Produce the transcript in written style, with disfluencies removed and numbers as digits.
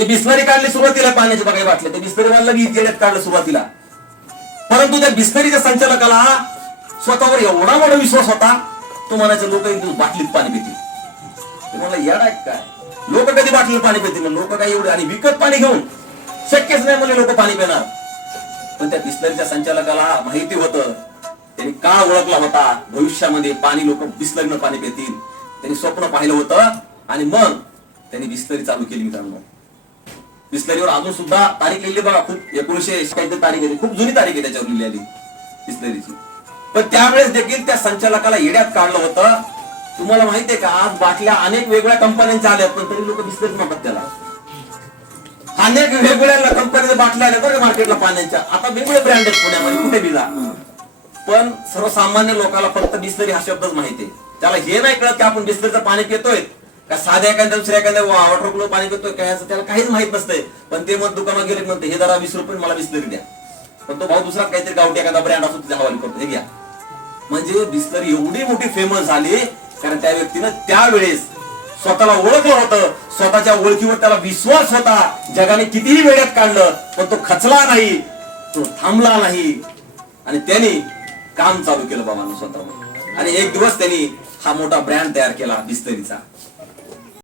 ते बिस्लरी काढली सुरुवातीला पाण्याच्या बघाय वाटले, ते बिस्लरीवाला बी येड्यात काढलं सुरुवातीला. परंतु त्या बिस्लरीच्या संचालकाला स्वतःवर एवढा मोठा विश्वास होता, तो म्हणायचे लोक एक दिवस बाटलीत पाणी पितील. ते मला येडा काय, लोक कधी बाटलीत पाणी पितील, लोक काय एवढे, आणि विकत पाणी घेऊन शक्यच नाही म्हणजे लोक पाणी पिणार. पण त्या बिस्लरीच्या संचालकाला माहिती होतं, त्यांनी काळ ओळखला होता, भविष्यामध्ये पाणी लोक बिस्लरीनं पाणी पितील. त्यांनी स्वप्न पाहिलं होतं आणि मग त्यांनी बिस्लरी चालू केली. मित्रांनो, बिस्लरीवर अजून सुद्धा तारीख लिहिली बघा, खूप 1900 काहीतरी तारीख आहे, खूप जुनी तारीख आहे त्याच्यावर लिहिलेली बिस्लरीची. पण त्यावेळेस देखील त्या संचालकाला येड्यात काढलं होतं. तुम्हाला माहितीये का, आज बाटल्या अनेक वेगळ्या कंपन्यांच्या आल्यात, पण तरी लोक बिस्लरी म्हणतात त्याला. अनेक वेगवेगळ्या कंपन्यांच्या बाटल्या आल्या बरं मार्केटला पाण्याच्या, आता वेगवेगळे ब्रँड आहेत पुण्यामध्ये, कुठे बी जा. पण सर्वसामान्य लोकांना फक्त बिस्लरी हा शब्दच माहिती आहे. त्याला हे नाही कळत की आपण बिस्लरीचं पाणी पितोय का साध्या एखाद्या दुसऱ्या एखाद्या वॉटर कूलर पाणी पितोय काय, असं त्याला काहीच माहित नसतंय. पण ते मग दुकानात गेले म्हणते हे जरा 20 रुपये मला बिस्लरी द्या, पण तो भाऊ दुसरा काहीतरी गावठी एखादा ब्रँड असतो त्याच्या हवाली करतो, हे घ्या. म्हणजे बिस्लरी एवढी मोठी फेमस झाली कारण त्या व्यक्तीनं त्यावेळेस स्वतःला ओळखलं होतं, स्वतःच्या ओळखीवर त्याला विश्वास होता. जगाने कितीही वेळात काढलं पण तो खचला नाही, तो थांबला नाही आणि त्याने काम चालू केलं बाबांना स्वतःवर. आणि एक दिवस त्यांनी हा मोठा ब्रँड तयार केला बिस्लरीचा.